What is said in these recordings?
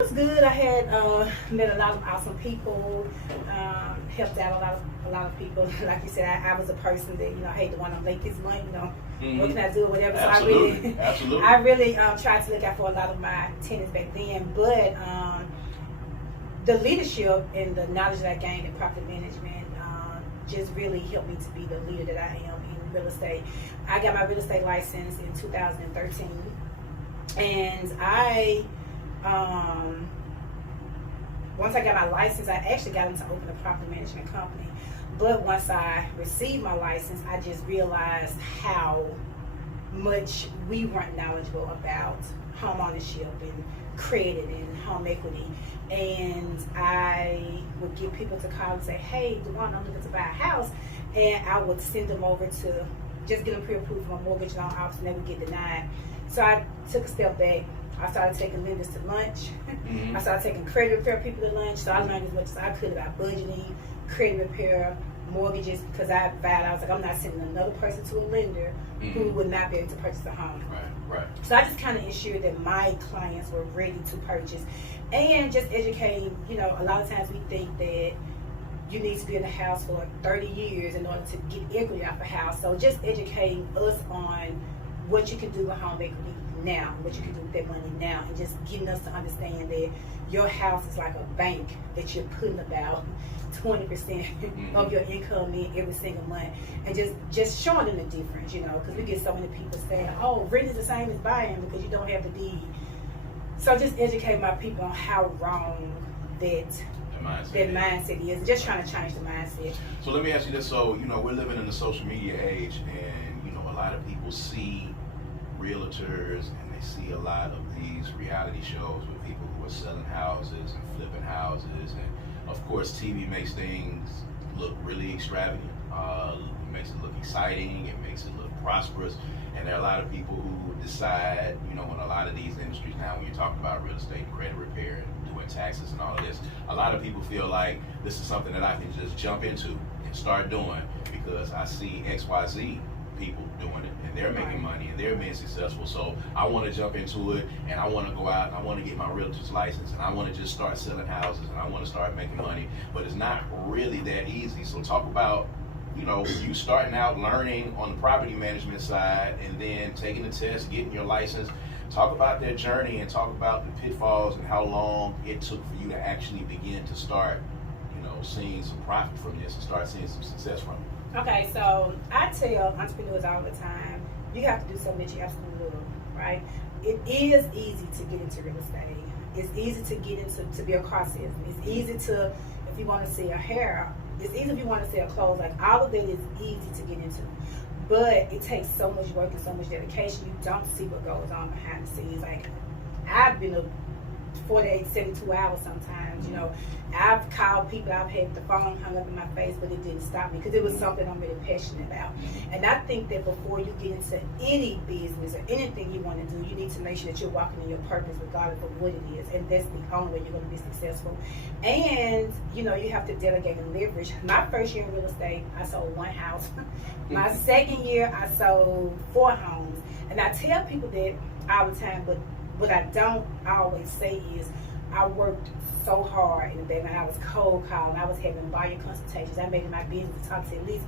It was good. I had met a lot of awesome people, helped out a lot of people. Like you said, I was a person that hey, the one to make this money, what can I do, whatever. Absolutely. So Absolutely. I really tried to look out for a lot of my tenants back then. But the leadership and the knowledge that I gained in property management just really helped me to be the leader that I am in real estate. I got my real estate license in 2013, and once I got my license, I actually got into open a property management company. But once I received my license, I just realized how much we weren't knowledgeable about home ownership and credit and home equity. And I would get people to call and say, hey, Dwanna, I'm looking to buy a house. And I would send them over to just get them pre-approved from a mortgage loan office, and they would get denied. So I took a step back. I started taking lenders to lunch. Mm-hmm. I started taking credit repair people to lunch. So I learned as much as I could about budgeting, credit repair, mortgages, because I vowed, I was like, I'm not sending another person to a lender who would not be able to purchase a home. Right. So I just kind of ensured that my clients were ready to purchase, and just educating. A lot of times we think that you need to be in the house for 30 years in order to get equity off a house. So just educating us on what you can do with home equity now, what you can do with that money now, and just getting us to understand that your house is like a bank that you're putting about 20% of your income in every single month, and just showing them the difference, because we get so many people saying, oh, rent is the same as buying because you don't have the deed. So just educate my people on how wrong that mindset is, just trying to change the mindset. So let me ask you this. So, we're living in the social media age, and, a lot of people see realtors and they see a lot of these reality shows with people who are selling houses and flipping houses. And, of course, TV makes things look really extravagant. It makes it look exciting. It makes it look prosperous. And there are a lot of people who decide, in a lot of these industries now, when you're talking about real estate and credit repair and doing taxes and all of this, a lot of people feel like this is something that I can just jump into and start doing because I see XYZ people doing it and they're making money and they're being successful. So I want to jump into it, and I want to go out and I want to get my realtor's license, and I want to just start selling houses, and I want to start making money. But it's not really that easy. So talk about you starting out learning on the property management side and then taking the test, getting your license. Talk about that journey and talk about the pitfalls and how long it took for you to actually begin to start, seeing some profit from this and start seeing some success from it. Okay, so I tell entrepreneurs all the time, you have to do something that you absolutely love, right? It is easy to get into real estate. It's easy to get into to be a car salesman. It's easy to, if you want to sell hair. It's easy if you want to sell clothes. Like, all of that is easy to get into. But it takes so much work and so much dedication. You don't see what goes on behind the scenes. Like, I've been a 48, 72 hours sometimes, I've called people, I've had the phone hung up in my face, but it didn't stop me because it was something I'm really passionate about. And I think that before you get into any business or anything you want to do, you need to make sure that you're walking in your purpose regardless of what it is. And that's the only way you're going to be successful. And, you have to delegate and leverage. My first year in real estate, I sold one house. My second year, I sold 4 homes. And I tell people that all the time, but what I don't always say is I worked so hard in the background. I was cold calling. I was having buyer consultations. I made it my business to talk to at least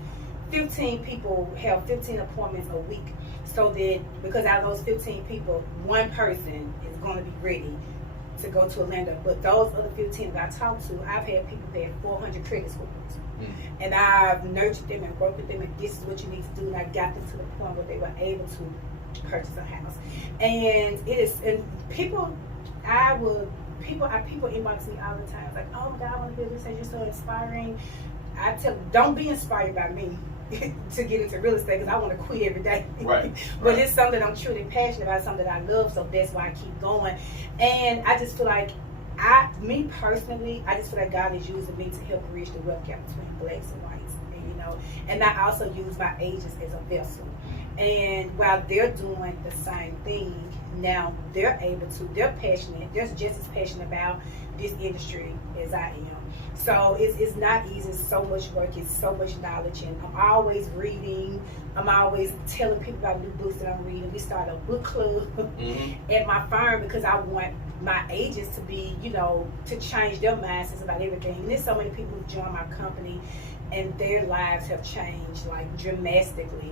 15 people, have 15 appointments a week, so that because out of those 15 people, one person is going to be ready to go to a lender. But those other 15 that I talked to, I've had people pay 400 credit scores. And I've nurtured them and worked with them, and this is what you need to do. And I got them to the point where they were able to purchase a house. And it is, and people inbox me all the time, like, oh my God, I want to be able to say you're so inspiring. I tell them, don't be inspired by me to get into real estate, because I want to quit every day. But it's something I'm truly passionate about, something that I love, so that's why I keep going. And I just feel like me personally, I just feel like God is using me to help bridge the wealth gap between blacks and whites. And I also use my agents as a vessel. And while they're doing the same thing, now they're passionate, they're just as passionate about this industry as I am. So it's not easy, it's so much work, it's so much knowledge, and I'm always reading, I'm always telling people about new books that I'm reading. We started a book club at my firm because I want my agents to be, to change their mindsets about everything. And there's so many people who join my company and their lives have changed like dramatically.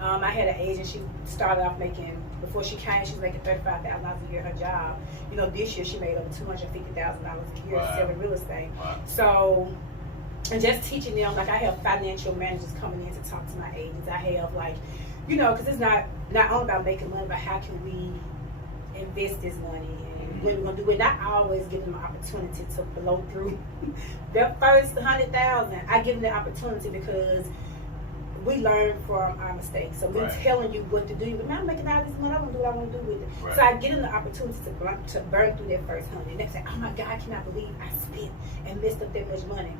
I had an agent, she started off making, before she came, she was making $35,000 a year her job. This year she made over $250,000 a year selling real estate. Wow. So, and just teaching them, like I have financial managers coming in to talk to my agents. I have because it's not only about making money, but how can we invest this money and what we're gonna do with it. Not always give them an opportunity to blow through their first $100,000. I give them the opportunity because we learn from our mistakes. So we're telling you what to do. But now I'm making all this money, I want to do what I want to do with it. Right. So I give them the opportunity to burn through their first $100. And they say, oh my God, I cannot believe I spent and messed up that much money.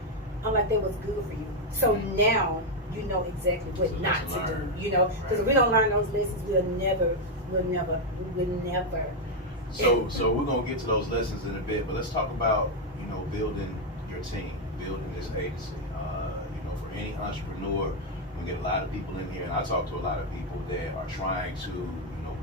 I'm like, that was good for you. So now you know exactly what not to do. Because if we don't learn those lessons, we'll never. So we're gonna get to those lessons in a bit, but let's talk about building your team, building this agency. For any entrepreneur, we get a lot of people in here, and I talk to a lot of people that are trying to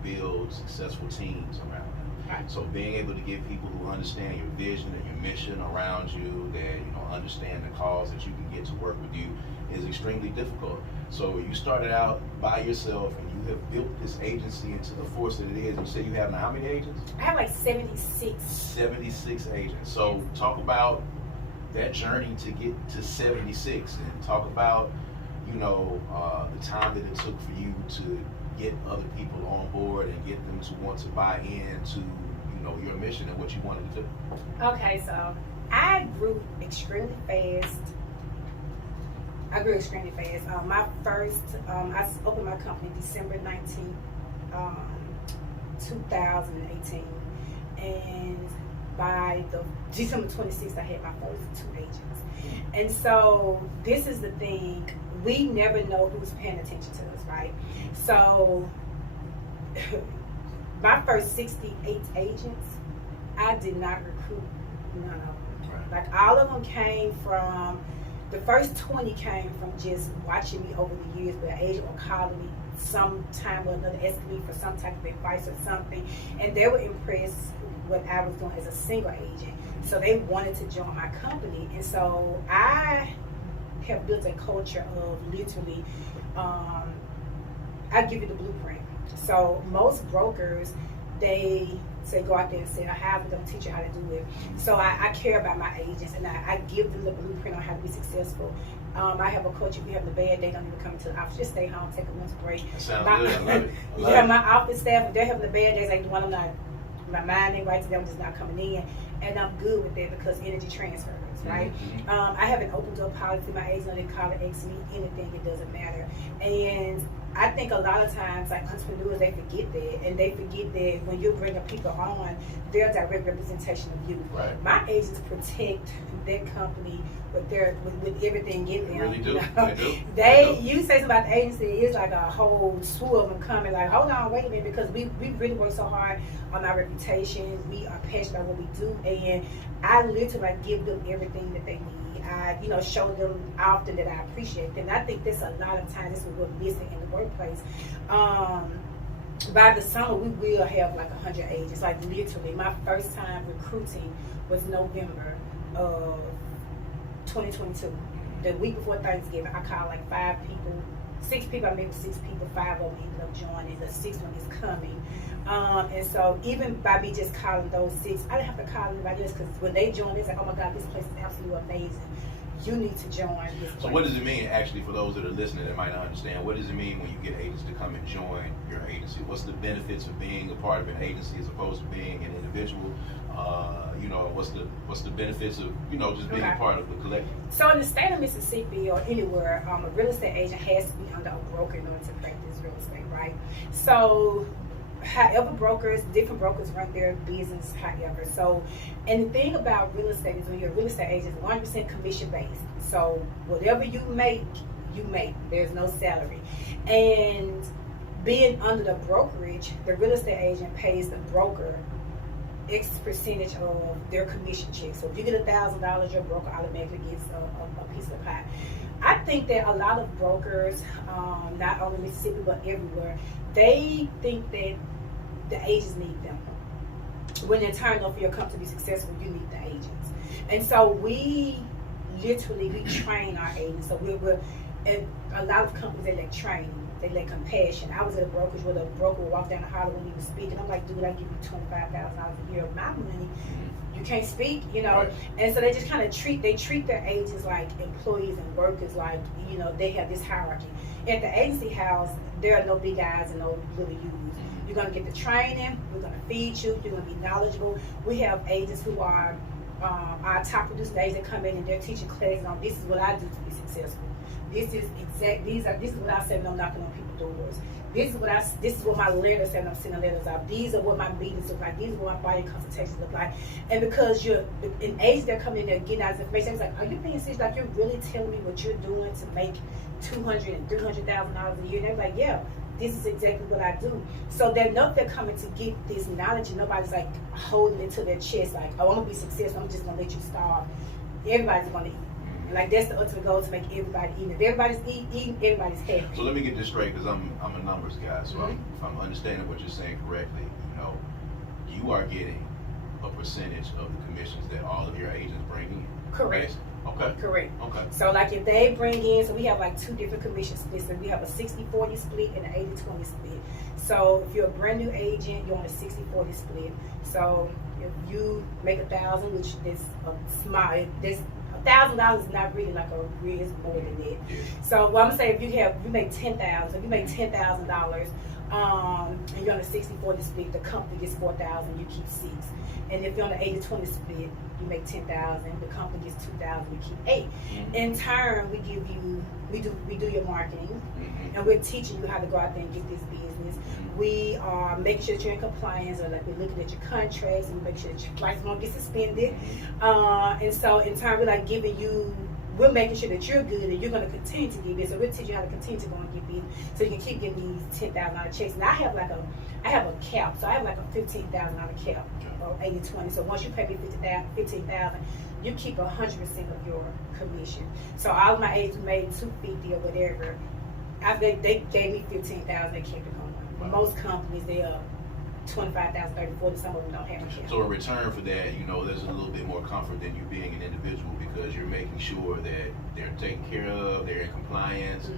build successful teams around them. Right. So being able to get people who understand your vision and your mission around you, that understand the cause that you can get to work with you, is extremely difficult. So you started out by yourself and you have built this agency into the force that it is. You said you have now how many agents? I have like 76. 76 agents. So talk about that journey to get to 76 and talk about, the time that it took for you to get other people on board and get them to want to buy into, your mission and what you wanted to do. Okay, so I grew extremely fast. My first, I opened my company December 19th, 2018. And by the December 26th, I had my first 2 agents. And so this is the thing, we never know who's paying attention to us, right? So my first 68 agents, I did not recruit none of them. Right. Like all of them came from, the first 20 came from just watching me over the years, where an agent would call me sometime or another, asking me for some type of advice or something, and they were impressed what I was doing as a single agent. So they wanted to join my company, and so I have built a culture of literally, I give you the blueprint. So most brokers, they say go out there and say, I'm going to teach you how to do it. So I care about my agents, and I give them the blueprint on how to be successful. I have a coach, if you have the bad day, don't even come to the office. Just stay home, take a lunch break. That sounds good. I love it. My office staff, if they're having the bad days, like the one I'm not, my mind ain't right to them, I'm just not coming in. And I'm good with that because energy transfers, right? Mm-hmm. I have an open door policy. My agent, they call it X me, anything, it doesn't matter. And I think a lot of times, like entrepreneurs, they forget that, and they forget that when you're bringing people on, they're a direct representation of you. Right. My agents protect their company with everything in them. They really do. They do. You say something about the agency, it's like a whole slew of them coming. Like, hold on, wait a minute, because we really work so hard on our reputation. We are passionate about what we do, and I literally give them everything that they need. I, show them often that I appreciate them. And I think this a lot of times this is what we're missing in the workplace. By the summer, we will have like 100 agents. Like literally, my first time recruiting was November of 2022. The week before Thanksgiving, I called like 5 people, 6 people. I met with 6 people. 5 of them ended up joining. The 6th one is coming. And so even by me just calling those 6, I didn't have to call anybody else, because when they join, it's like, oh my God, this place is absolutely amazing. You need to join this place. So what does it mean, actually, for those that are listening that might not understand, what does it mean when you get agents to come and join your agency? What's the benefits of being a part of an agency as opposed to being an individual? What's the benefits of just being a part of the collective? So in the state of Mississippi or anywhere, a real estate agent has to be under a broker in order to practice real estate, right? So however different brokers run their business, however. So, and the thing about real estate is when you're a real estate agent, 100% commission based. So whatever you make. There's no salary. And being under the brokerage, the real estate agent pays the broker X percentage of their commission check. So if you get $1,000, your broker automatically gets a piece of pie. I think that a lot of brokers, not only Mississippi but everywhere, they think that the agents need them. when in turn, for your company to be successful, you need the agents. And so we train our agents. So we're and a lot of companies, they lack training, they lack compassion. I was at a brokerage where the broker would walk down the hallway when he was speaking. I'm like, dude, I give you $25,000 a year of my money. You can't speak, you know. Right. And so they just kind of treat their agents like employees and workers, like, you know, they have this hierarchy. At the agency house, there are no big eyes and no little U's. You're going to get the training, we're going to feed you, you're going to be knowledgeable. We have agents who are our top producing agents that come in and they're teaching classes on, this is what I do to be successful. This is what I say when I'm knocking on people's doors. This is what my letters say when I'm sending letters out. These are what my meetings look like. These are what my body consultations look like. And because you're in agents that come in there getting out this information, it's like, are you being serious? Like, you're really telling me what you're doing to make $200,000 and $300,000 a year? And they're like, yeah, this is exactly what I do. So they're coming to get this knowledge, and nobody's like holding it to their chest, like, oh, I'm gonna be successful, I'm just gonna let you starve. Everybody's gonna eat. And like, that's the ultimate goal, to make everybody eat. If everybody's eating, everybody's happy. So let me get this straight, because I'm a numbers guy. So if I'm understanding what you're saying correctly, you know, you are getting a percentage of the commissions that all of your agents bring in. Correct. Okay. Correct. Okay. So like if they bring in, so we have like 2 different commission splits. So we have a 60-40 split and an 80-20 split. So if you're a brand new agent, you're on a 60-40 split. So if you make $1,000, which is a small, this $1,000 is not really like a real, it's more than that. Yeah. So what I'm gonna say, if you make $10,000, if you make $10,000, and you're on a 60-40 split, the company gets $4,000, you keep $6,000. And if you're on an 80-20 split, you make $10,000, the company gets $2,000, you keep $8,000. In turn, we do your marketing, and we're teaching you how to go out there and get this business. We are making sure that you're in compliance, or like we're looking at your contracts and make sure that your license won't get suspended. And so in turn, we're making sure that you're good and you're going to continue to get business. So we'll teach you how to continue to go and get business, so you can keep getting these $10,000 checks. And I have a cap, so I have like a $15,000 cap, or 80-20. So once you pay me $15,000, you keep 100% of your commission. So all of my agents who made $250 or whatever, after they gave me $15,000, they kept it going. Wow. Most companies, they are $25,000, $30,000, $40,000. Some of them don't have a cap. So in return for that, you know, there's a little bit more comfort than you being an individual, because you're making sure that they're taken care of, they're in compliance,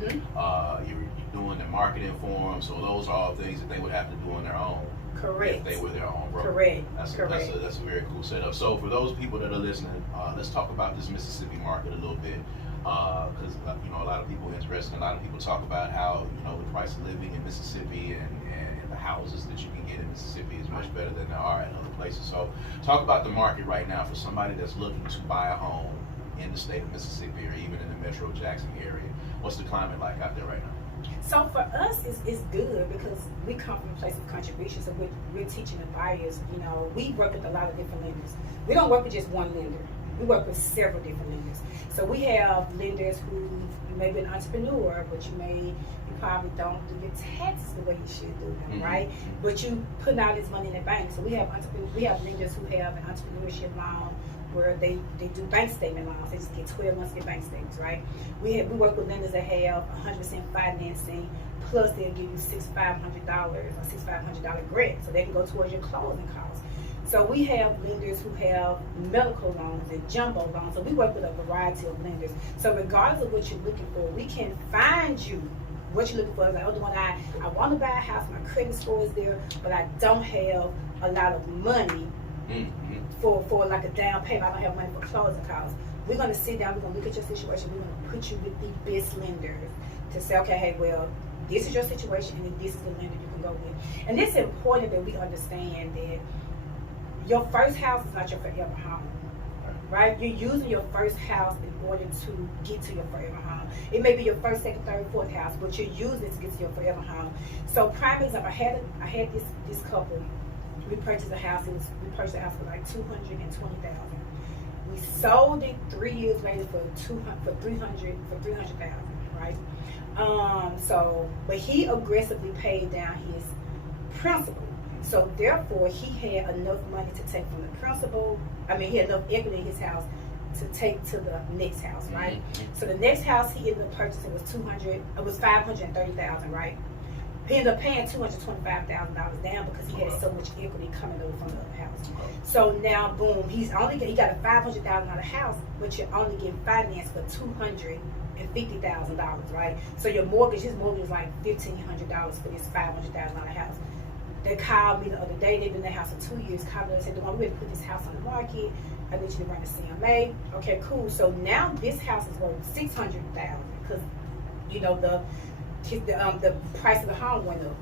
you're doing the marketing for them. So those are all things that they would have to do on their own. Correct. If they were their own broker. Correct. That's a very cool setup. So for those people that are listening, let's talk about this Mississippi market a little bit, because you know, a lot of people are interested. A lot of people talk about how, you know, the price of living in Mississippi and the houses that you can get in Mississippi is much better than there are in other places. So talk about the market right now for somebody that's looking to buy a home in the state of Mississippi, or even in the Metro Jackson area. What's the climate like out there right now? So for us, it's good, because we come from a place of contribution. So we're teaching the buyers, you know, we work with a lot of different lenders. We don't work with just one lender. We work with several different lenders. So we have lenders who, you may be an entrepreneur, but you probably don't do your taxes the way you should do them, right? But you putting all this money in the bank. So we have lenders who have an entrepreneurship loan, where they do bank statement loans. They just get 12 months of bank statements, right? We work with lenders that have 100% financing, plus they'll give you $6,500 or $6,500 grant, so they can go towards your closing costs. So we have lenders who have medical loans and jumbo loans. So we work with a variety of lenders. So regardless of what you're looking for, we can find you what you're looking for. Like, I want to buy a house, my credit score is there, but I don't have a lot of money for like a down payment. I don't have money for closing costs. We're going to sit down, we're going to look at your situation, we're going to put you with the best lenders to say, okay, hey, well, this is your situation, and this is the lender you can go with. And it's important that we understand that your first house is not your forever home, right? You're using your first house in order to get to your forever home. It may be your first, second, third, fourth house, but you're using it to get to your forever home. So prime example, I had this couple. We purchased a house. We purchased a house for like $220,000. We sold it 3 years later for $300,000, right? But he aggressively paid down his principal. So therefore, he had enough money to take from the principal. He had enough equity in his house to take to the next house, right? So the next house he ended up purchasing was $530,000, right? He ended up paying $225,000 down because he had so much equity coming over from the other house. So now, boom, he got a $500,000 house, but you're only getting financed for $250,000, right? So his mortgage is like $1,500 for this $500,000 house. They called me the other day. They've been in the house for 2 years. Called me and said, "Dwanna, we have to put this house on the market. I need you to run a CMA." Okay, cool. So now this house is worth $600,000 because the price of the home went up.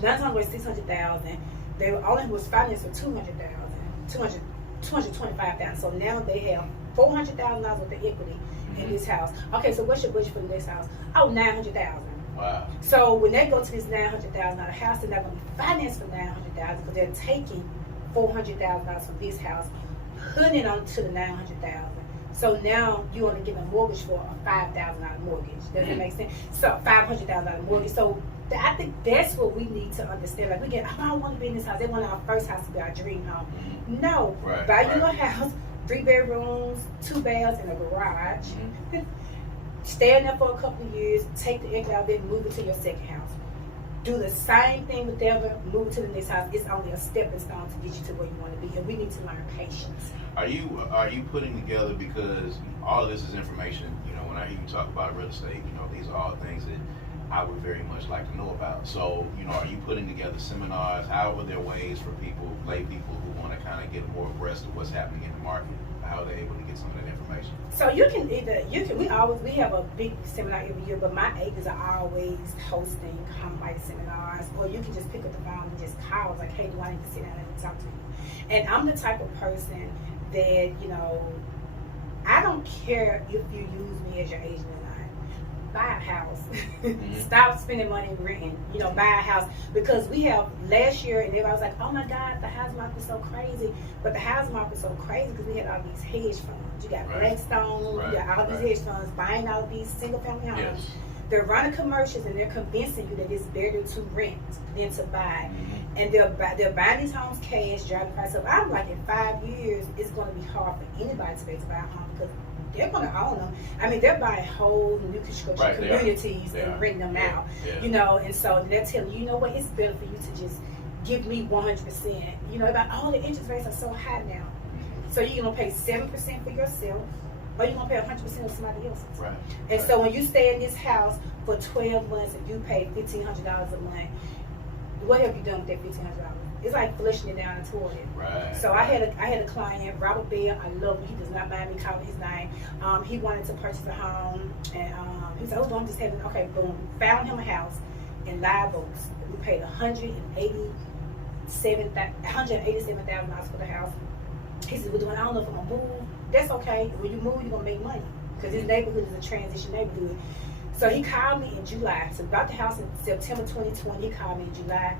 Now it's only worth $600,000. They only was financed for $225,000. So now they have $400,000 worth of equity in this house. Okay, so what's your budget for the next house? Oh, $900,000. Wow. So when they go to this $900,000 house, they're not going to be financed for $900,000 because they're taking $400,000 from this house, putting it onto the $900,000. So now you want to give a mortgage for a $5,000 mortgage. Does that make sense? So $500,000 mortgage. So I think that's what we need to understand. Like I don't want to be in this house. They want our first house to be our dream home. No, buy you a house, 3 bedrooms, 2 baths, and a garage. Stay in there for a couple of years. Take the equity out there, move it to your second house. Do the same thing with them. Move to the next house. It's only a stepping stone to get you to where you want to be, and we need to learn patience. Are you putting together, because all of this is information? When I hear you talk about real estate, these are all things that I would very much like to know about. So, are you putting together seminars? How are there ways for lay people who want to kind of get more abreast of what's happening in the market? How are they able to get some of that information? So we have a big seminar every year, but my agents are always hosting home-buying seminars, or you can just pick up the phone and just call, like, "Hey, do I need to sit down and talk to you?" And I'm the type of person that, I don't care if you use me as your agent or not. Buy a house. Stop spending money renting. Buy a house. Because we have last year, and everybody was like, "Oh my God, the housing market is so crazy." But the housing market is so crazy because we had all these hedge funds. You got Blackstone, you got all these hedge funds buying all these single family homes. Yes. They're running commercials and they're convincing you that it's better to rent than to buy. And they're buying these homes cash, driving the price up. I'm like, in 5 years, it's going to be hard for anybody to be able to buy a home because they're going to own them. I mean, they're buying whole new construction communities and renting them out. And so they're telling you, what, it's better for you to just give me 100%. About all the interest rates are so high now. So you're going to pay 7% for yourself, or you're going to pay 100% of somebody else's. And so when you stay in this house for 12 months and you pay $1,500 a month, what have you done with that $1,500? It's like flushing it down the toilet. So I had a client, Robert Bell. I love him. He does not mind me calling his name. He wanted to purchase a home, and he said, "Oh, I'm just having." Okay, boom. Found him a house in Live Oaks. We paid $187,000 for the house. He said, "Well, Dwanna, I don't know if I'm gonna move." That's okay. When you move, you're gonna make money because this neighborhood is a transition neighborhood. So he called me in July. So bought the house in September 2020. He called me in July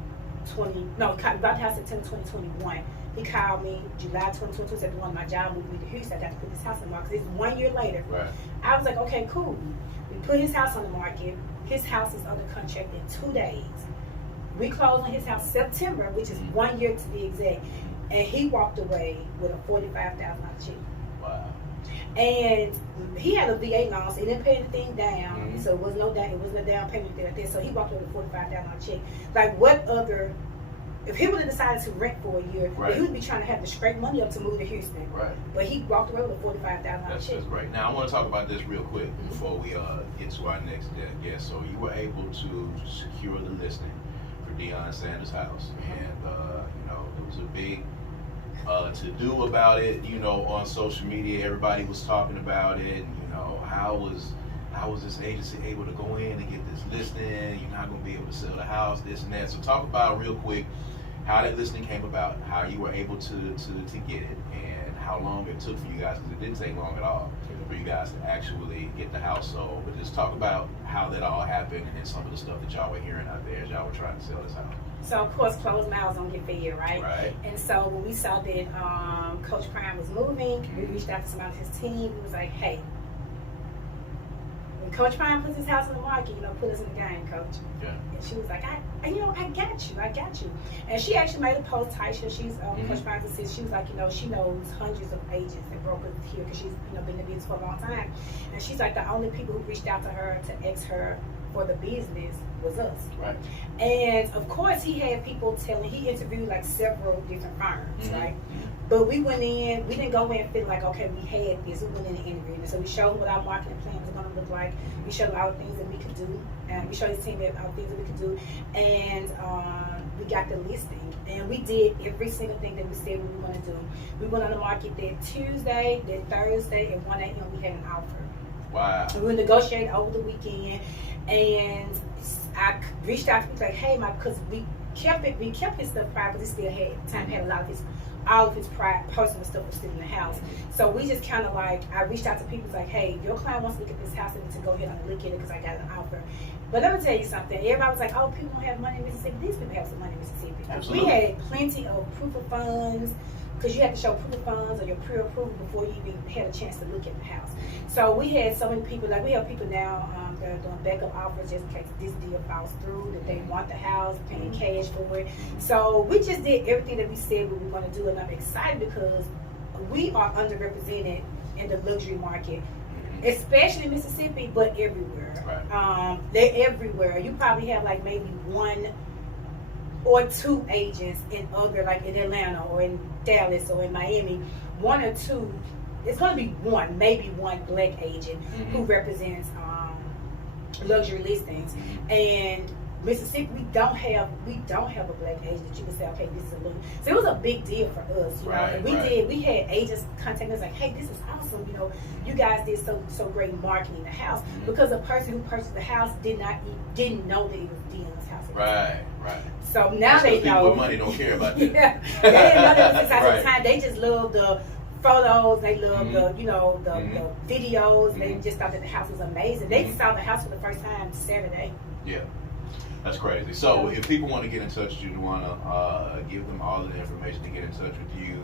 20. No, he bought the house in September 2021. He called me July 2022. Said, "Dwanna, my job moved me to Houston. I got to put this house on the market." It's 1 year later. I was like, "Okay, cool." We put his house on the market. His house is under contract in 2 days. We closed on his house September, which is 1 year to be exact. And he walked away with a $45,000 check. Wow. And he had a VA loan, so he didn't pay anything down. So it was no down payment like that. So he walked away with a $45,000 check. Like, what other? If he would have decided to rent for a year, he would be trying to have to scrape money up to move to Houston. But he walked away with a $45,000 check. That's great. Now I want to talk about this real quick before we get to our next guest. So you were able to secure the listing for Dwanna Sanders' house, and it was a big to do about it, on social media. Everybody was talking about it. How was this agency able to go in and get this listing? You're not going to be able to sell the house, this and that. So talk about real quick how that listing came about, how you were able to get it, and how long it took for you guys, because it didn't take long at all for you guys to actually get the house sold. But just talk about how that all happened and some of the stuff that y'all were hearing out there as y'all were trying to sell this house. So, of course, closed mouths don't get fed, right? And so when we saw that Coach Prime was moving, we reached out to somebody on his team. He was like, "Hey, when Coach Prime puts his house on the market, put us in the game, Coach." And she was like, I got you. And she actually made a post. Taisha, she's Coach Prime's assistant. She was like, she knows hundreds of agents and brokers here because she's been in the business for a long time. And she's like, the only people who reached out to her to ask her for the business was us. Right. And of course, he had people telling. He interviewed like several different firms, Mm-hmm. right? But we went in. We didn't go in and feel like, okay, we had this. We went in and interviewed. And so we showed him what our marketing plan was going to look like. We showed him all the things that we could do, and we showed his team all the things that we could do. And we got the listing, and we did every single thing that we said we were going to do. We went on the market that Tuesday, that Thursday, at 1 a.m. we had an offer. Wow. And we negotiated over the weekend, and I reached out to people like, hey, because we kept his stuff private, because he still had, at the time, had a lot of his, all of his personal stuff was still in the house. So we just kind of like, I reached out to people like, hey, your client wants to look at this house, and to go ahead and look at it because I got an offer. But let me tell you something. Everybody was like, oh, people don't have money in Mississippi. These people have some money in Mississippi. Absolutely. We had plenty of proof of funds, because you have to show proof of funds or your pre-approval before you even had a chance to look at the house. So we had so many people, like we have people now that are doing backup offers just in case this deal falls through, that they want the house, paying cash for it. So we just did everything that we said we were going to do, and I'm excited because we are underrepresented in the luxury market, especially in Mississippi, but everywhere. Right. They're everywhere. You probably have like maybe 1 or 2 agents in other, like in Atlanta or in Dallas or in Miami. 1 or 2. It's going to be maybe one black agent who represents luxury listings. And Mississippi, we don't have a black agent that you can say, okay, this is a luxury. So it was a big deal for us, you know. And we had agents contact us like, hey, this is awesome, you know, you guys did so great marketing the house, because the person who purchased the house didn't know that it was Dion's house. Right. So now they know. People with money don't care about that. Yeah, they didn't know that it was his house at the time. They just loved the photos, they loved the videos. They just thought that the house was amazing. They saw the house for the first time Saturday. Yeah, that's crazy. So if people want to get in touch with you, Dwanna, give them all of the information to get in touch with you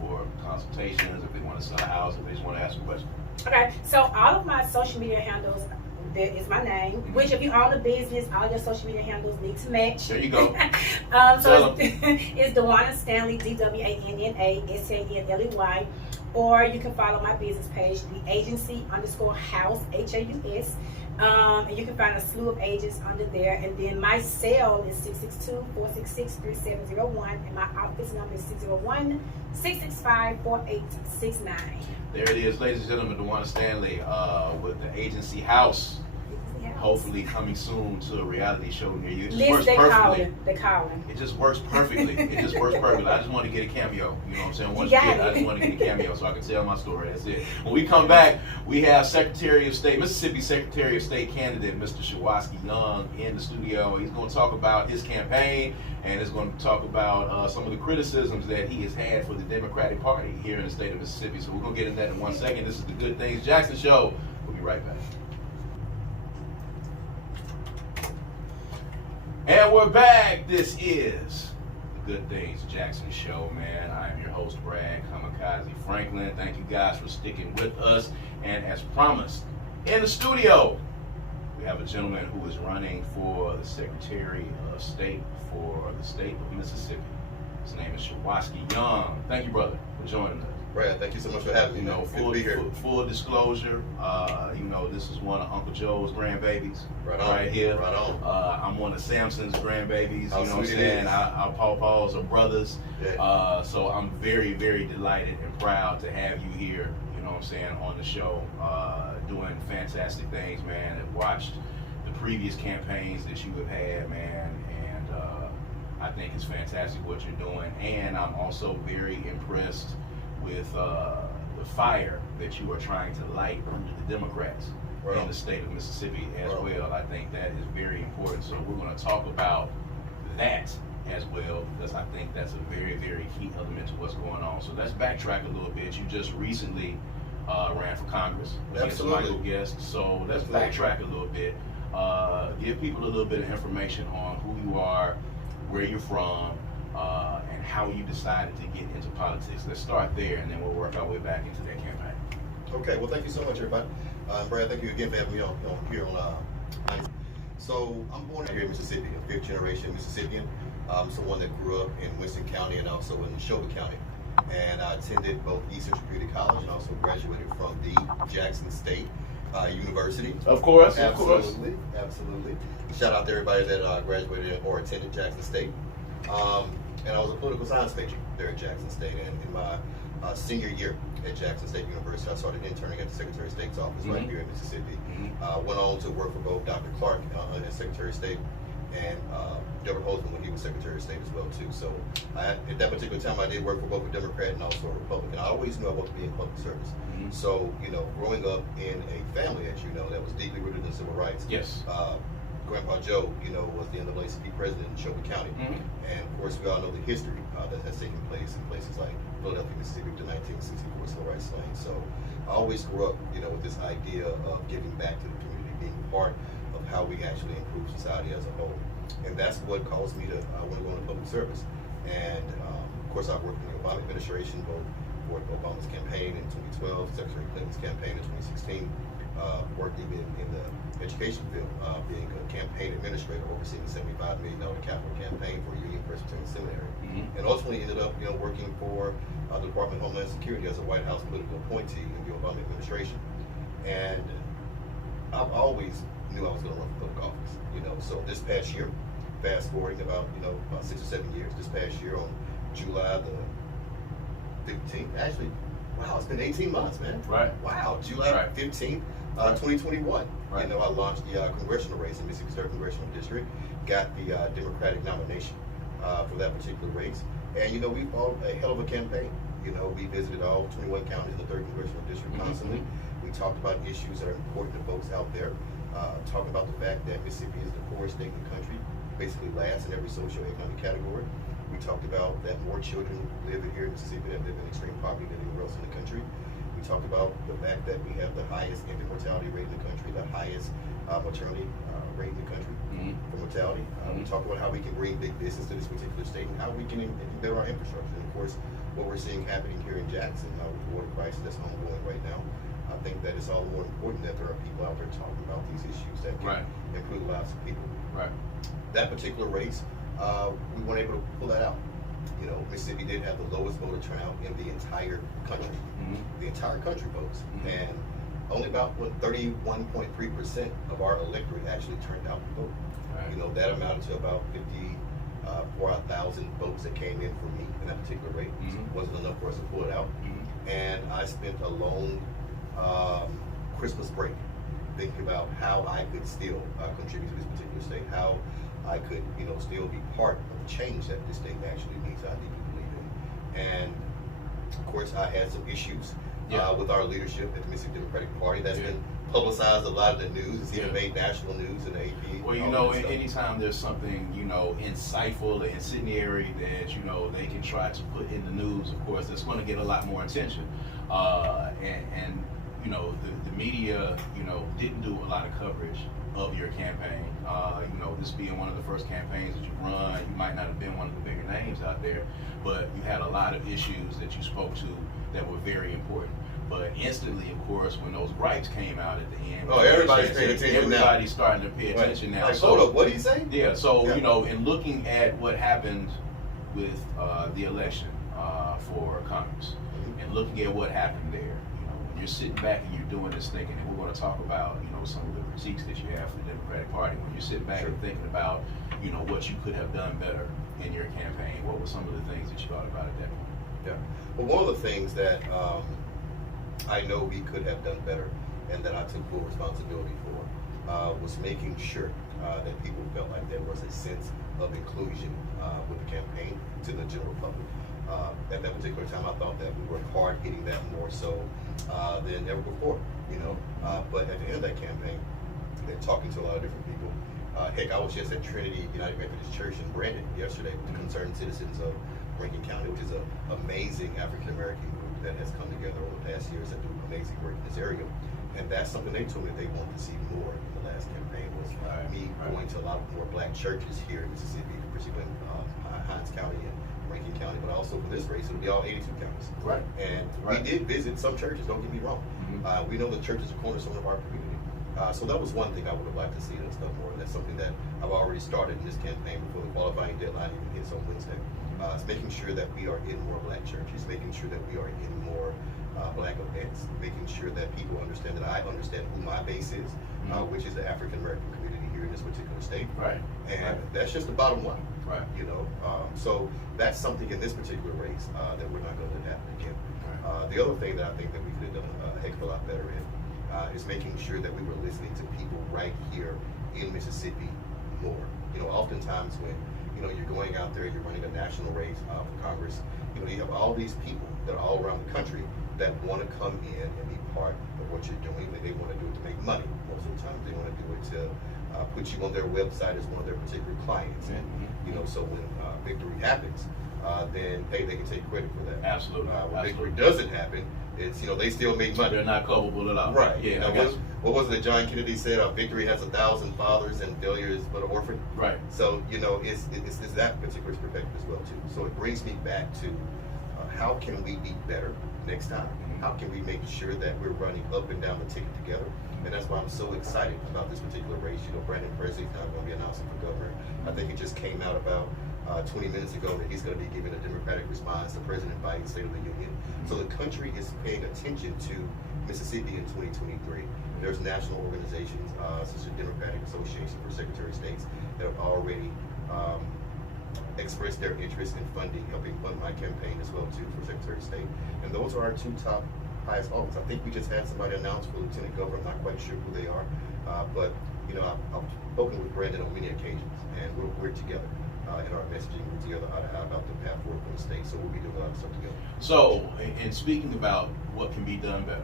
for consultations, if they want to sell a house, if they just want to ask a question. Okay, so all of my social media handles, that is my name, which if you own a business, all your social media handles need to match. There you go. So it's Dwanna Stanley, DWANNA STANLEY, or you can follow my business page, the agency _Haus, HAUS. And you can find a slew of agents under there. And then my cell is 662-466-3701, and my office number is 601-665-4869. There it is, ladies and gentlemen, Dwanna Stanley with the agency Haus. Hopefully coming soon to a reality show near you. It just works perfectly. They calling. It just works perfectly. I just want to get a cameo. You know what I'm saying? I just want to get a cameo so I can tell my story. That's it. When we come back, we have Mississippi Secretary of State candidate, Mr. Shuwaski Young, in the studio. He's going to talk about his campaign, and he's going to talk about some of the criticisms that he has had for the Democratic Party here in the state of Mississippi. So we're going to get into that in 1 second. This is the Good Things Jackson Show. We'll be right back. And we're back. This is the Good Things Jackson Show, man. I am your host, Brad Kamikaze Franklin. Thank you guys for sticking with us. And as promised, in the studio, we have a gentleman who is running for the Secretary of State for the state of Mississippi. His name is Shuwaski Young. Thank you, brother, for joining us. Brad, thank you so much for having me. Full disclosure, this is one of Uncle Joe's grandbabies. Right here. Right on. I'm one of Samson's grandbabies. How you know what I'm saying? Our pawpaws are brothers. Yeah. So I'm very, very delighted and proud to have you here, you know what I'm saying, on the show, doing fantastic things, man. I've watched the previous campaigns that you have had, man, and I think it's fantastic what you're doing. And I'm also very impressed with the fire that you are trying to light under the Democrats in the state of Mississippi as well. I think that is very important. So we're going to talk about that as well, because I think that's a very, very key element to what's going on. So let's backtrack a little bit. You just recently ran for Congress against Michael Guest. So let's backtrack a little bit. Give people a little bit of information on who you are, where you're from, and how you decided to get into politics. Let's start there, and then we'll work our way back into that campaign. Okay, well, thank you so much, everybody. Brad, thank you again for having me on here on. So I'm born here in Mississippi, a fifth generation Mississippian. I'm someone that grew up in Winston County and also in Neshoba County. And I attended both Eastern Community College and also graduated from the Jackson State. University. Of course, Absolutely, absolutely. Shout out to everybody that graduated or attended Jackson State. And I was a political science major there at Jackson State. And in my senior year at Jackson State University, I started interning at the Secretary of State's office right here in Mississippi. Went on to work for both Dr. Clark as Secretary of State and Delbert Hoseman when he was Secretary of State as well too. So at that particular time, I did work for both a Democrat and also a Republican. I always knew I wanted to be in public service. So growing up in a family, as you know, that was deeply rooted in civil rights. Yes. Grandpa Joe, was the NAACP president in Shelby County, and of course we all know the history that has taken place in places like Philadelphia, Mississippi, the 1964 civil rights slain. So I always grew up, with this idea of giving back to the community, being part of how we actually improve society as a whole, and that's what caused me to want to go into public service. And of course, I worked in the Obama administration, both for Obama's campaign in 2012, Secretary Clinton's campaign in 2016. Worked even in the education field, being a campaign administrator, overseeing the $75 million capital campaign for Union Presbyterian Seminary, and ultimately ended up, working for the Department of Homeland Security as a White House political appointee in the Obama administration. And I've always knew I was going to run for public office, So this past year, fast forwarding about 6 or 7 years, this past year on July the 15th, actually, wow, it's been 18 months, man. Right. Wow, July 15th. 2021. Right. I launched the congressional race in Mississippi 3rd Congressional District, got the Democratic nomination for that particular race, and we fought a hell of a campaign. We visited all 21 counties in the 3rd Congressional District constantly. We talked about issues that are important to folks out there. Talked about the fact that Mississippi is the poorest state in the country, basically last in every socioeconomic category. We talked about that more children live here in Mississippi that live in extreme poverty than anywhere else in the country. We talked about the fact that we have the highest infant mortality rate in the country, the highest maternity rate in the country for mortality. We talked about how we can bring big business to this particular state and how we can build our infrastructure. And of course, what we're seeing happening here in Jackson with the water crisis that's ongoing right now, I think that it's all more important that there are people out there talking about these issues that can improve the lives of people. Right. That particular race, we weren't able to pull that out. Mississippi did have the lowest voter turnout in the entire country. The entire country votes. And only about 31.3% of our electorate actually turned out to vote. Right. That amounted to about 54,000 votes that came in for me in that particular race. Wasn't enough for us to pull it out. And I spent a long Christmas break thinking about how I could still contribute to this particular state, how I could, still be part of the change that this state actually needs. I deeply believe in. And of course, I had some issues with our leadership at the Mississippi Democratic Party. That's been publicized a lot of the news. It's even made national news in the AP. Well, anytime there's something, insightful or incendiary that, they can try to put in the news, of course, that's going to get a lot more attention. The media, didn't do a lot of coverage of your campaign. This being one of the first campaigns that you run, you might not have been one of the bigger names out there, but you had a lot of issues that you spoke to that were very important. But instantly, of course, when those gripes came out at the end, everybody's paying attention now. Everybody's starting to pay attention now. Like, hold up, what did he say? Yeah, so, in looking at what happened with the election for Congress, and looking at what happened there, when you're sitting back and you're doing this thinking, and we're going to talk about, some of the critiques that you have for the Democratic Party, when you're sitting back and thinking about, what you could have done better in your campaign, what were some of the things that you thought about at that point? Yeah. Well, one of the things that I know we could have done better and that I took full responsibility for was making sure that people felt like there was a sense of inclusion with the campaign to the general public. At that particular time, I thought that we worked hard hitting that more so than ever before, but at the end of that campaign, and talking to a lot of different people, heck, I was just at Trinity United Methodist Church in Brandon yesterday with the concerned citizens of Rankin County, which is an amazing African-American group that has come together over the past years that do amazing work in this area. And that's something they told me they wanted to see more in the last campaign was me going to a lot more black churches here in Mississippi, particularly in Haus County and Rankin County, but also for this race, it'll be all 82 counties. Right. And we did visit some churches, don't get me wrong. We know the church is a cornerstone of our community. So that was one thing I would have liked to see us done more. And that's something that I've already started in this campaign before the qualifying deadline even hits on Wednesday. It's making sure that we are in more black churches, making sure that we are in more black events, making sure that people understand that I understand who my base is, which is the African American community here in this particular state. Right. And that's just the bottom line. Right. You know, so that's something in this particular race that we're not going to let happen again. Right. The other thing that I think that we could have done a heck of a lot better in is making sure that we were listening to people right here in Mississippi more. You know, oftentimes when you're going out there, you're running a national race for Congress. You have all these people that are all around the country that want to come in and be part of what you're doing. They want to do it to make money. Most of the time, they want to do it to put you on their website as one of their particular clients. And so when victory happens, then hey, they can take credit for that. Absolutely. When victory doesn't happen, it's they still make money. They're not culpable at all. Right. Yeah. What was it that John Kennedy said? Victory has 1,000 fathers and failure is but an orphan. Right. So it's that particular perspective as well too. So it brings me back to how can we be better next time? How can we make sure that we're running up and down the ticket together? And that's why I'm so excited about this particular race. Brandon Presley's now going to be announcing for governor. I think it just came out about 20 minutes ago that he's going to be giving a Democratic response to President Biden's State of the Union. So the country is paying attention to Mississippi in 2023. There's national organizations such as the Democratic Association for Secretary of States that have already expressed their interest in helping fund my campaign as well too for Secretary of State. And those are our two top highest office. I think we just had somebody announced for Lieutenant Governor. I'm not quite sure who they are, but I've spoken with Brandon on many occasions, and we're together in our messaging. We're together about the path forward for the state. So we'll be doing a lot of stuff together. So, in speaking about what can be done better,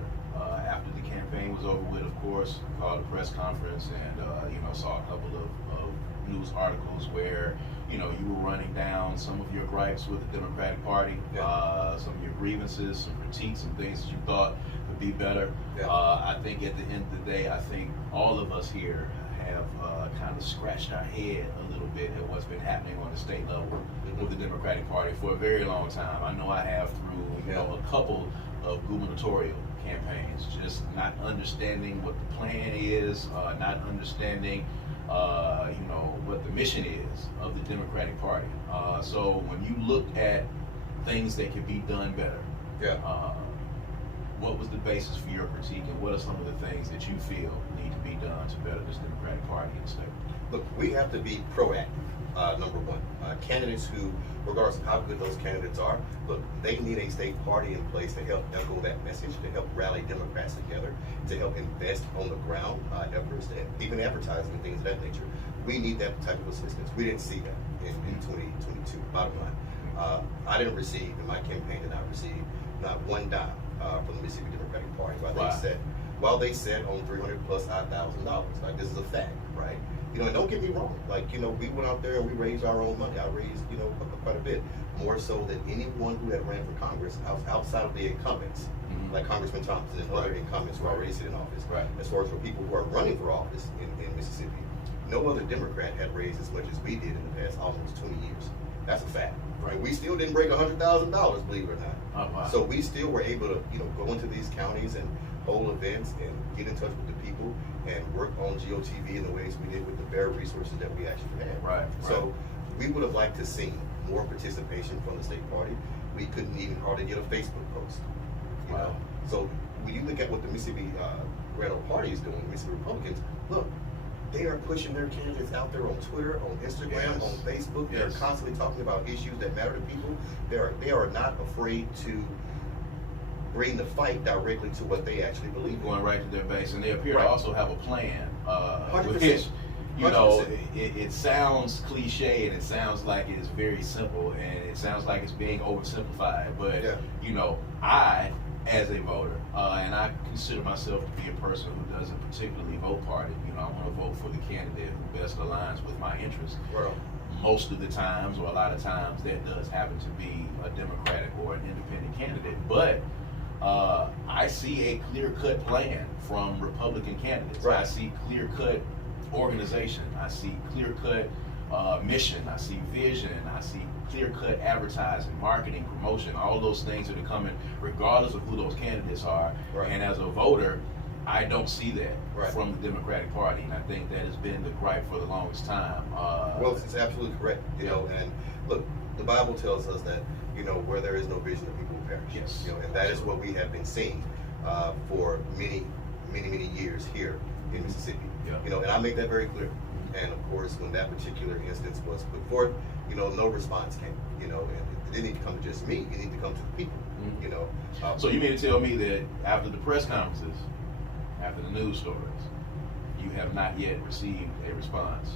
after the campaign was over with, of course, called a press conference and saw a couple of news articles where you were running down some of your gripes with the Democratic Party, some of your grievances, some critiques, some things that you thought could be better. I think at the end of the day, I think all of us here have kind of scratched our head a little bit at what's been happening on the state level with the Democratic Party for a very long time. I know I have through a couple of gubernatorial campaigns, just not understanding what the plan is, not understanding what the mission is of the Democratic Party. So when you look at things that can be done better, what was the basis for your critique, and what are some of the things that you feel need to be done to better this Democratic Party in the state? Look, we have to be proactive. Number one, candidates who, regardless of how good those candidates are, look, they need a state party in place to help echo that message, to help rally Democrats together, to help invest on the ground efforts, and even advertising and things of that nature. We need that type of assistance. We didn't see that in 2022, bottom line. I didn't receive, in my campaign did not receive, not one dime from the Mississippi Democratic Party, while they said on $300+ odd thousand. Like, this is a fact, right? And don't get me wrong. Like, we went out there and we raised our own money. I raised, quite a bit, more so than anyone who had ran for Congress outside of the incumbents, like Congressman Thompson and other incumbents who already sit in office. Right. As far as for people who are running for office in Mississippi, no other Democrat had raised as much as we did in the past almost 20 years. That's a fact. Right. We still didn't break $100,000, believe it or not. Oh, wow. So we still were able to, go into these counties and hold events and get in touch with the people and work on GOTV in the ways we did with the bare resources that we actually had. Right. So we would have liked to see more participation from the state party. We couldn't even hardly get a Facebook post. You know? So when you look at what the Mississippi Grand Old Party is doing, Mississippi Republicans, look, they are pushing their candidates out there on Twitter, on Instagram, on Facebook. They are constantly talking about issues that matter to people. They are not afraid to bring the fight directly to what they actually believe in. Going right to their base, and they appear to also have a plan. 100%. Which, it sounds cliche and it sounds like it's very simple and it sounds like it's being oversimplified. But I, as a voter, and I consider myself to be a person who doesn't particularly vote party. I want to vote for the candidate who best aligns with my interests. Well, most of the times, or a lot of times, that does happen to be a Democratic or an independent candidate. But I see a clear-cut plan from Republican candidates. Right. I see clear-cut organization. I see clear-cut mission. I see vision. I see clear-cut advertising, marketing, promotion, all those things that are coming regardless of who those candidates are. Right. And as a voter, I don't see that from the Democratic Party, and I think that has been the gripe for the longest time. Well, it's absolutely correct. And look, the Bible tells us that You know, where there is no vision, the people will perish. Yes. You know, and that is what we have been seeing for many years here in Mississippi. Yeah. You know, and I make that very clear. And of course, when that particular instance was put forth, you know, no response came. You know, and it didn't need to come to just me. It needed to come to the people. Mm-hmm. You know. So you mean to tell me that after the press conferences, after the news stories, you have not yet received a response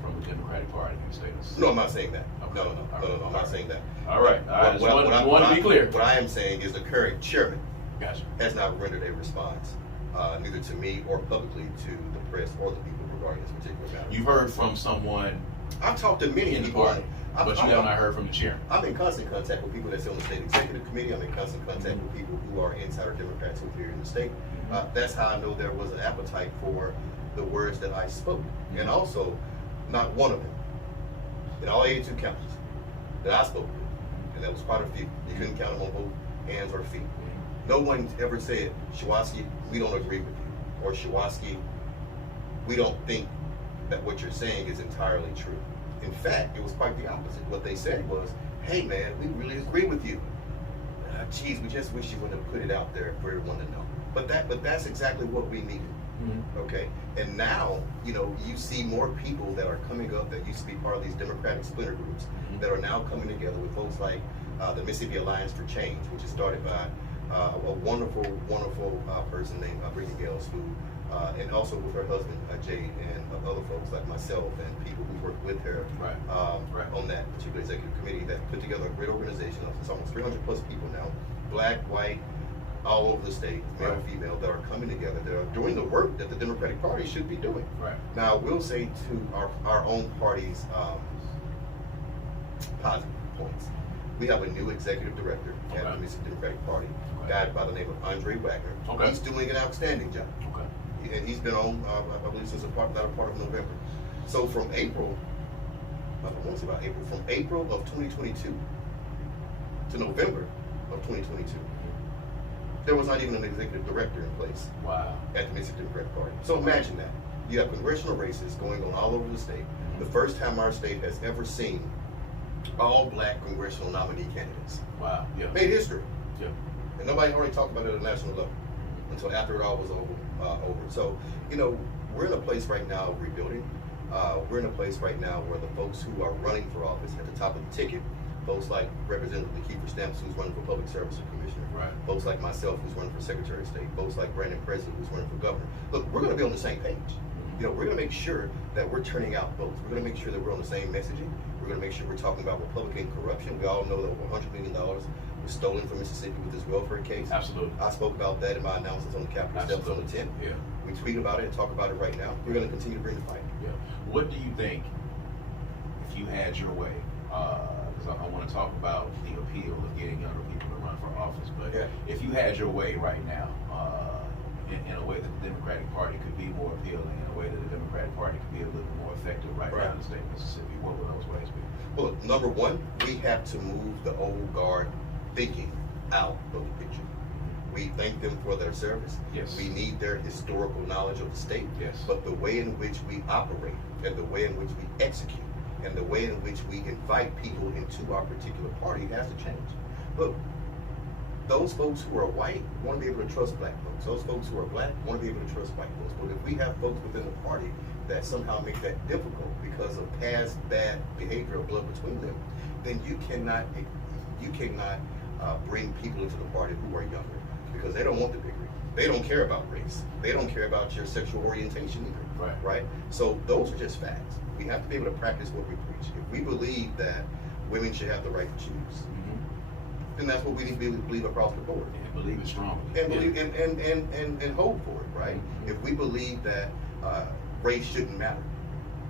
from the Democratic Party in the state of Mississippi? No, I'm not saying that. Okay. No, I'm not saying that. All right. I just want to be clear. What I am saying is the current chairman Gotcha. has not rendered a response, neither to me or publicly to the press or the people regarding this particular matter. You've heard from someone I've talked to many in the people, party, but you have not heard from the chairman. I'm in constant contact with people that's on the state executive committee. I'm in constant contact with people who are insider Democrats who are here in the state. That's how I know there was an appetite for the words that I spoke, and also not one of them in all 82 counties that I spoke with, and that was quite a few. You couldn't count them on both hands or feet. No one ever said, Shuwaski, we don't agree with you, or Shuwaski, we don't think that what you're saying is entirely true. In fact, it was quite the opposite. What they said was, hey man, we really agree with you. Geez, we just wish you would have put it out there for everyone to know. But that's exactly what we needed. Okay, and now, you know, you see more people that are coming up that used to be part of these Democratic splinter groups that are now coming together with folks like the Mississippi Alliance for Change, which is started by a wonderful person named Brittany Gales, who, and also with her husband, Jade, and other folks like myself and people who work with her on that particular executive committee that put together a great organization of almost 300 plus people now, black, white, all over the state, male and female, that are coming together, that are doing the work that the Democratic Party should be doing. Now, we'll say to our own party's positive points. We have a new executive director at the Mississippi Democratic Party, a guy by the name of Andre Wagner. He's doing an outstanding job. And he's been on, I believe, since the latter part of November. So from April, I won't say about April, from April of 2022 to November of 2022, there was not even an executive director in place at the Mississippi Democratic Party. So imagine that. You have congressional races going on all over the state. The first time our state has ever seen all black congressional nominee candidates. Made history. And nobody already talked about it at a national level until after it all was over. So, you know, we're in a place right now of rebuilding. We're in a place right now where the folks who are running for office at the top of the ticket, folks like Representative Kiefer Stamps, who's running for Public Service Commissioner, folks like myself, who's running for Secretary of State, folks like Brandon Presley, who's running for Governor. Look, we're going to be on the same page. You know, we're going to make sure that we're turning out votes. We're going to make sure that we're on the same messaging. We're going to make sure we're talking about Republican corruption. We all know that over $100 million was stolen from Mississippi with this welfare case. Absolutely. I spoke about that in my announcements on the Capitol steps on the 10th. We tweet about it and talk about it right now. We're going to continue to bring the fight. What do you think, if you had your way, because I want to talk about the appeal of getting younger people to run for office, but if you had your way right now, in a way that the Democratic Party could be more appealing, in a way that the Democratic Party could be a little more effective right now in the state of Mississippi, what would those ways be? Well, number one, we have to move the old guard thinking out of the picture. We thank them for their service. We need their historical knowledge of the state. But the way in which we operate, and the way in which we execute, and the way in which we invite people into our particular party has to change. Look, those folks who are white want to be able to trust black folks. Those folks who are black want to be able to trust white folks. But if we have folks within the party that somehow make that difficult because of past bad behavior or blood between them, then you cannot bring people into the party who are younger, because they don't want the biggery. They don't care about race. They don't care about your sexual orientation either. Right? So those are just facts. We have to be able to practice what we preach. If we believe that women should have the right to choose, then that's what we need to be able to believe across the board. And believe it strongly. And believe and hold for it, right? If we believe that race shouldn't matter,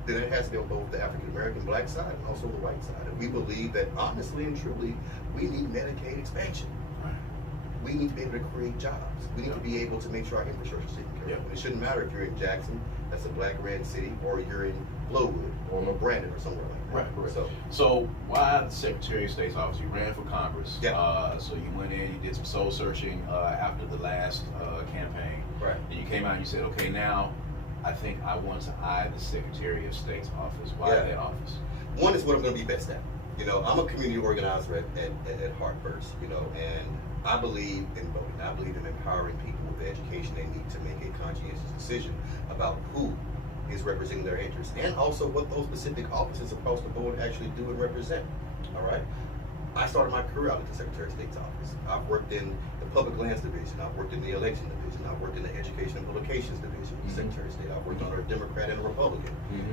then it has to be on both the African American black side and also the white side. If we believe that honestly and truly we need Medicaid expansion, we need to be able to create jobs. We need to be able to make sure our infrastructure is taken care of. It shouldn't matter if you're in Jackson, that's a black red city, or you're in Flowood or Brandon or somewhere like that. So why the Secretary of State's office? You ran for Congress. So you went in, you did some soul searching after the last campaign. And you came out and you said, okay, now I think I want to eye the Secretary of State's office. Why that office? One is what I'm going to be best at. You know, I'm a community organizer at heart first, you know, and I believe in voting. I believe in empowering people with the education they need to make a conscientious decision about who is representing their interests and also what those specific offices across the board actually do and represent. All right. I started my career out at the Secretary of State's office. I've worked in the Public Lands Division. I've worked in the Election Division. I've worked in the Education and Publications Division of the Secretary of State. I've worked under a Democrat and a Republican.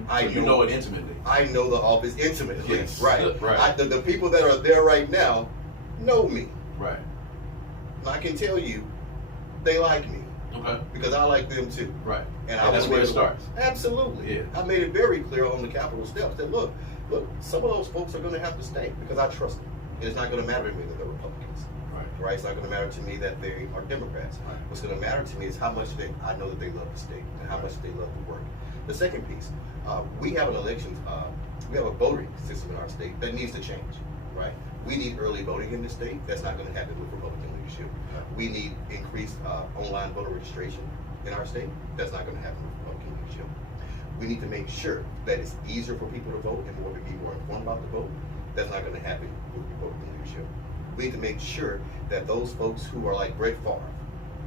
So you know it intimately. I know the office intimately. Yes. Right. Right. The people that are there right now know me. Right. And I can tell you, they like me. Okay. Because I like them too. Right. And that's where it starts. Absolutely. Yeah. I made it very clear on the Capitol steps that look, some of those folks are going to have to stay because I trust them. It's not going to matter to me that they're Republicans. Right? It's not going to matter to me that they are Democrats. Right. What's going to matter to me is how much I know that they love the state and how much they love the work. The second piece, we have we have a voting system in our state that needs to change. Right? We need early voting in this state. That's not going to happen with Republican leadership. We need increased online voter registration in our state. That's not going to happen with Republican leadership. We need to make sure that it's easier for people to vote and more to be more informed about the vote. That's not going to happen with Republican leadership. We need to make sure that those folks who are like Brett Favre,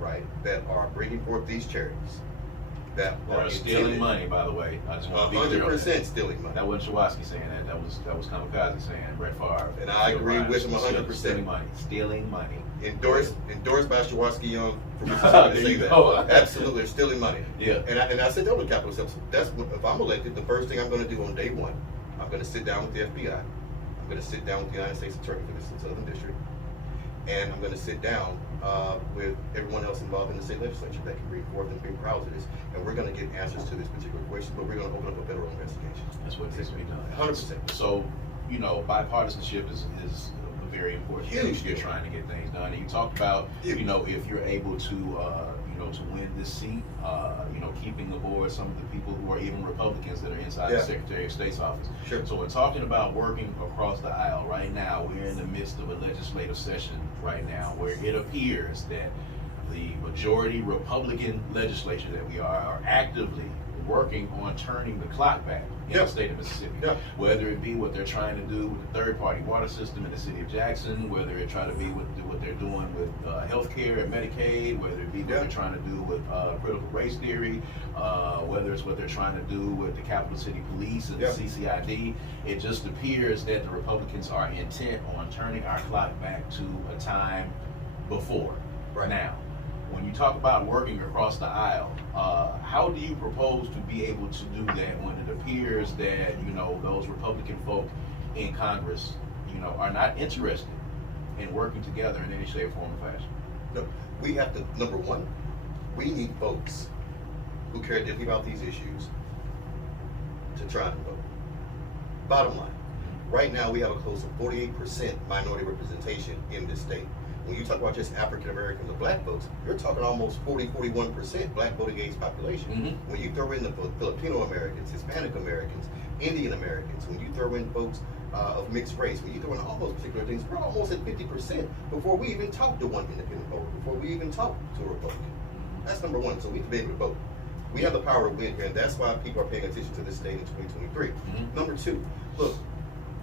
right, that are bringing forth these charities, that are stealing money, by the way. I just want to be clear on that. 100% stealing money. That wasn't Shuwaski saying that. That was Kamikaze saying Brett Favre. And I agree with him 100%. Stealing money. Endorsed by Shuwaski Young for Mississippi to say that. Absolutely, they're stealing money. Yeah. And I said that on the Capitol steps. That's what, if I'm elected, the first thing I'm going to do on day one, I'm going to sit down with the FBI. I'm going to sit down with the United States Attorney for the Southern District, and I'm going to sit down with everyone else involved in the state legislature that can bring forth and bring houses, and we're going to get answers to this particular question, but we're going to open up a federal investigation. That's what needs to be done. 100%. So, you know, bipartisanship is a very important thing if you're trying to get things done. And you talked about, you know, if you're able to, to win this seat, keeping aboard some of the people who are even Republicans that are inside the Secretary of State's office. Sure. So we're talking about working across the aisle right now. We're in the midst of a legislative session right now where it appears that the majority Republican legislature that we are actively working on turning the clock back in the state of Mississippi. Whether it be what they're trying to do with the third-party water system in the city of Jackson, whether it try to be what they're doing with health care and Medicaid, whether it be what they're trying to do with critical race theory, whether it's what they're trying to do with the Capital City Police and the CCID, it just appears that the Republicans are intent on turning our clock back to a time before now. When you talk about working across the aisle, how do you propose to be able to do that when it appears that, those Republican folk in Congress, are not interested in working together in any shape, form, or fashion? No, we have to, number one, we need folks who care deeply about these issues to try and vote. Bottom line, right now we have a close to 48% minority representation in this state. When you talk about just African Americans or black folks, you're talking almost 41% black voting age population. When you throw in the Filipino Americans, Hispanic Americans, Indian Americans, when you throw in folks of mixed race, when you throw in all those particular things, we're almost at 50% before we even talk to one independent voter, before we even talk to a Republican. That's number one, so we need to be able to vote. We have the power to win here, and that's why people are paying attention to this state in 2023. Number two, look,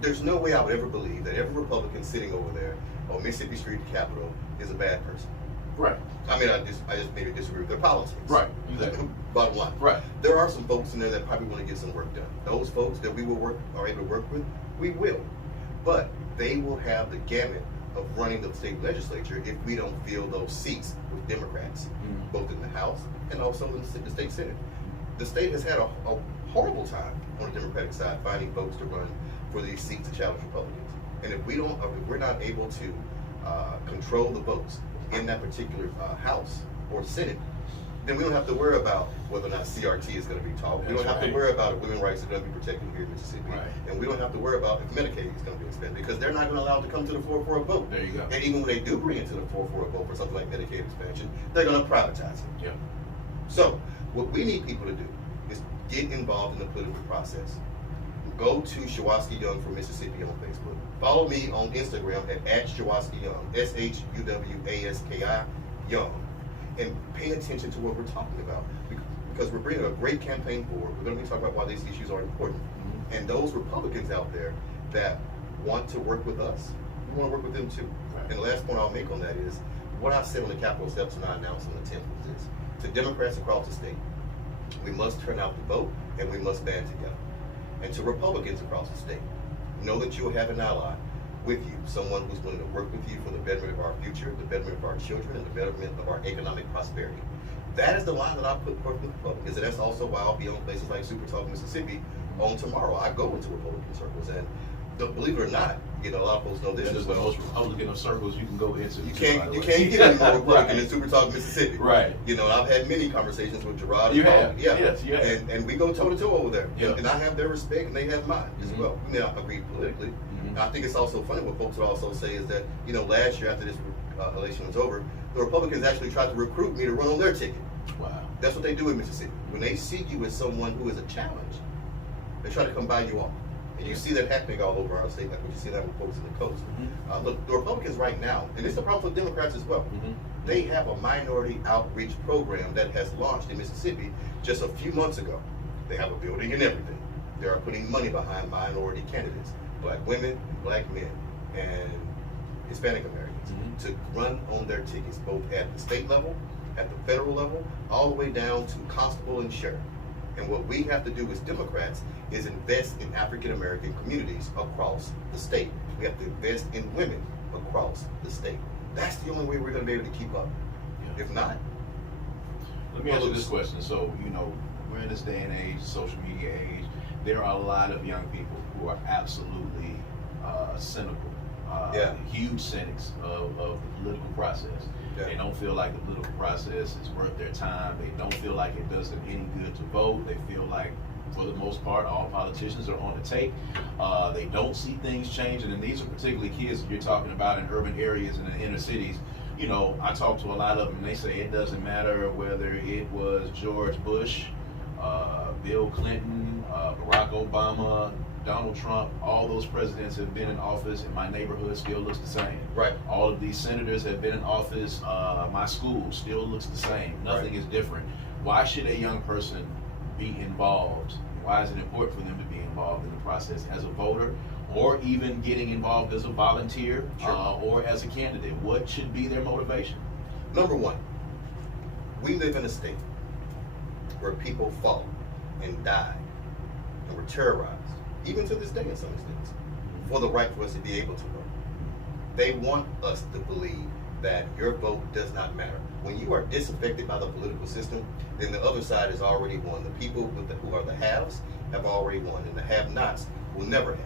there's no way I would ever believe that every Republican sitting over there on Mississippi Street Capitol is a bad person. Right. I mean, I just maybe disagree with their politics. Right. Exactly. Bottom line. Right. There are some folks in there that probably want to get some work done. Those folks that we are able to work with, we will. But they will have the gamut of running the state legislature if we don't fill those seats with Democrats, both in the House and also in the state Senate. The state has had a horrible time on the Democratic side finding folks to run for these seats to challenge Republicans. And if we're not able to control the votes in that particular House or Senate, then we don't have to worry about whether or not CRT is going to be taught. We don't have to worry about if women's rights are going to be protected here in Mississippi. And we don't have to worry about if Medicaid is going to be expanded, because they're not going to allow it to come to the floor for a vote. There you go. And even when they do bring it to the floor for a vote for something like Medicaid expansion, they're going to privatize it. Yeah. So what we need people to do is get involved in the political process. Go to Shuwaski Young for Mississippi on Facebook. Follow me on Instagram at Shuwaski Young, SHUWASKI Young, and pay attention to what we're talking about, because we're bringing a great campaign forward. We're going to be talking about why these issues are important. And those Republicans out there that want to work with us, we want to work with them too. Right. And the last point I'll make on that is, what I said on the Capitol steps and I announced on the 10th was this: to Democrats across the state, we must turn out to vote and we must band together. And to Republicans across the state, know that you will have an ally with you, someone who's willing to work with you for the betterment of our future, the betterment of our children, and the betterment of our economic prosperity. That is the line that I put forth with Republicans, and that's also why I'll be on places like Super Talk Mississippi on tomorrow. I go into Republican circles, and believe it or not, a lot of folks know this That as is the well. most Republican of circles you can go into. You can't get any more Republican than Super Talk Mississippi. Right. I've had many conversations with Gerard. You and have. Yeah. Yes, you have. And we go toe to toe over there. Yeah. And I have their respect and they have mine as Mhm. well. We may not agree politically. Mhm. I think it's also funny what folks would also say is that, last year after this election was over, the Republicans actually tried to recruit me to run on their ticket. Wow. That's what they do in Mississippi. When they see you as someone who is a challenge, they try to come buy you off. And you see that happening all over our state, like what you see that with folks in the coast. Mhm. Look, the Republicans right now, and it's the problem with Democrats as well, Mhm. they have a minority outreach program that has launched in Mississippi just a few months ago. They have a building and everything. They are putting money behind minority candidates, black women, black men, and Hispanic Americans, Mhm. to run on their tickets, both at the state level, at the federal level, all the way down to constable and sheriff. And what we have to do as Democrats is invest in African American communities across the state. We have to invest in women across the state. That's the only way we're going to be able to keep up. Yeah. If not, Let me ask you this question. So, we're in this day and age, social media age. There are a lot of young people who are absolutely cynical, Yeah. huge cynics of the political process. Yeah. They don't feel like the political process is worth their time. They don't feel like it does them any good to vote. They feel like, for the most part, all politicians are on the take. They don't see things changing, and these are particularly kids that you're talking about in urban areas and in inner cities. I talk to a lot of them, and they say it doesn't matter whether it was George Bush, Bill Clinton, Barack Obama, Donald Trump. All those presidents have been in office, and my neighborhood still looks the same. Right. All of these senators have been in office. My school still looks the same. Nothing is different. Why should a young person be involved? Why is it important for them to be involved in the process as a voter, or even getting involved as a volunteer, Sure. or as a candidate? What should be their motivation? number one, we live in a state where people fought and died and were terrorized, even to this day in some instances, for the right for us to be able to vote. They want us to believe that your vote does not matter. When you are disaffected by the political system, then the other side has already won. The people who are the haves have already won, and the have-nots will never have.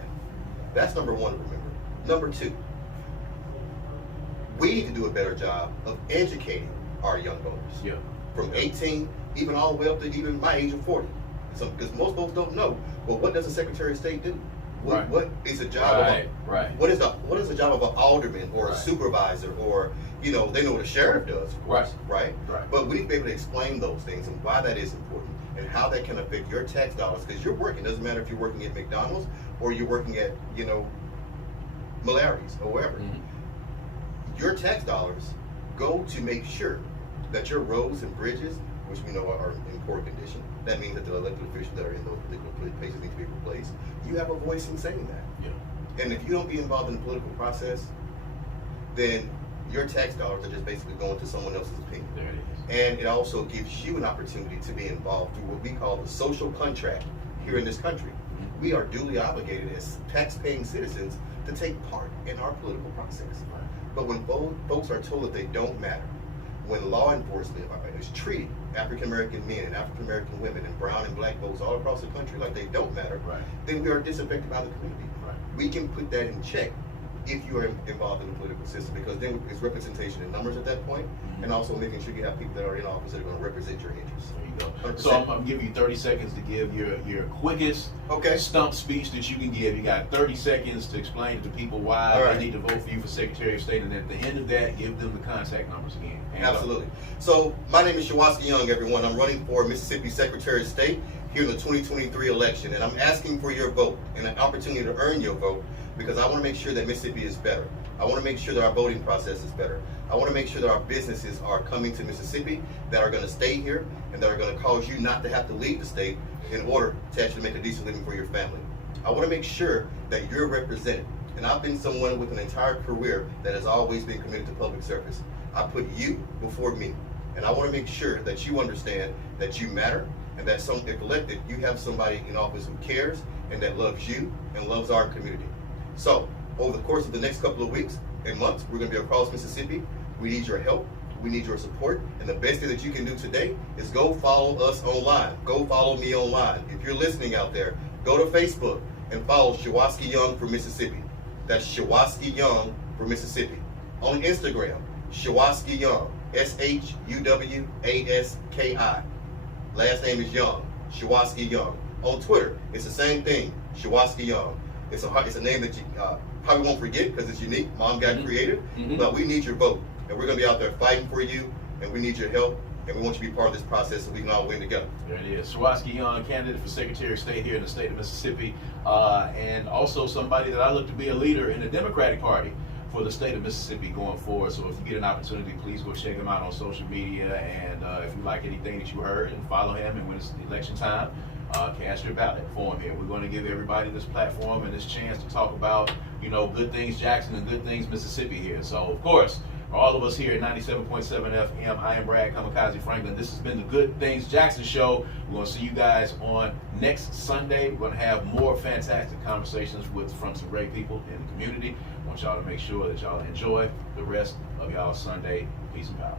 That's number one to remember. Number two, we need to do a better job of educating our young voters. Yeah. From 18, even all the way up to even my age of 40. Because most folks don't know, well, what does the Secretary of State do? Right. What is the job of what is the job of an alderman or a supervisor, or they know what a sheriff does, of course, right? But we need to be able to explain those things and why that is important and how that can affect your tax dollars, because you're working. It doesn't matter if you're working at McDonald's or you're working at Malari's or wherever. Mm-hmm. Your tax dollars go to make sure that your roads and bridges, which we know are in poor condition, that means that the elected officials that are in those particular places need to be replaced. You have a voice in saying that. Yeah. And if you don't get involved in the political process, then your tax dollars are just basically going to someone else's opinion. There it is. And it also gives you an opportunity to be involved through what we call the social contract here in this country. Mm-hmm. We are duly obligated as tax-paying citizens to take part in our political process. Right. But when folks are told that they don't matter, when law enforcement is treating African American men and African American women and brown and black folks all across the country like they don't matter, then we are disaffected by the community. Right. We can put that in check if you are involved in the political system, because then it's representation in numbers at that point, and also making sure you have people that are in office that are going to represent your interests. There you go. 100%. So I'm gonna give you 30 seconds to give your quickest stump speech that you can give. You got 30 seconds to explain to people why they need to vote for you for Secretary of State, and at the end of that, give them the contact numbers again. Absolutely. So my name is Shuwaski Young, everyone. I'm running for Mississippi Secretary of State here in the 2023 election, and I'm asking for your vote and an opportunity to earn your vote, because I want to make sure that Mississippi is better. I want to make sure that our voting process is better. I want to make sure that our businesses are coming to Mississippi, that are going to stay here, and that are going to cause you not to have to leave the state in order to actually make a decent living for your family. I want to make sure that you're represented And I've been someone with an entire career that has always been committed to public service. I put you before me. And I want to make sure that you understand that you matter, and that if elected, you have somebody in office who cares and that loves you and loves our community. So, over the course of the next couple of weeks and months, we're going to be across Mississippi. We need your help. We need your support. And the best thing that you can do today is go follow us online. Go follow me online. If you're listening out there, go to Facebook and follow Shuwaski Young for Mississippi. That's Shuwaski Young for Mississippi. On Instagram, Shuwaski Young, SHUWASKI. Last name is Young, Shuwaski Young. On Twitter, it's the same thing, Shuwaski Young. It's a name that you probably won't forget because it's unique. Mom got creative, but we need your vote. And we're going to be out there fighting for you, and we need your help, and we want you to be part of this process so we can all win together. There it is. Shuwaski Young, candidate for Secretary of State here in the state of Mississippi, and also somebody that I look to be a leader in the Democratic Party for the state of Mississippi going forward. So if you get an opportunity, please go check him out on social media, and if you like anything that you heard, and follow him, and when it's election time, cast your ballot for him here. We're going to give everybody this platform and this chance to talk about, good things Jackson and good things Mississippi here. So, of course, for all of us here at 97.7 FM, I am Brad Kamikaze Franklin. This has been the Good Things Jackson Show. We're going to see you guys on next Sunday. We're going to have more fantastic conversations from some great people in the community. I want y'all to make sure that y'all enjoy the rest of y'all Sunday. Peace and power.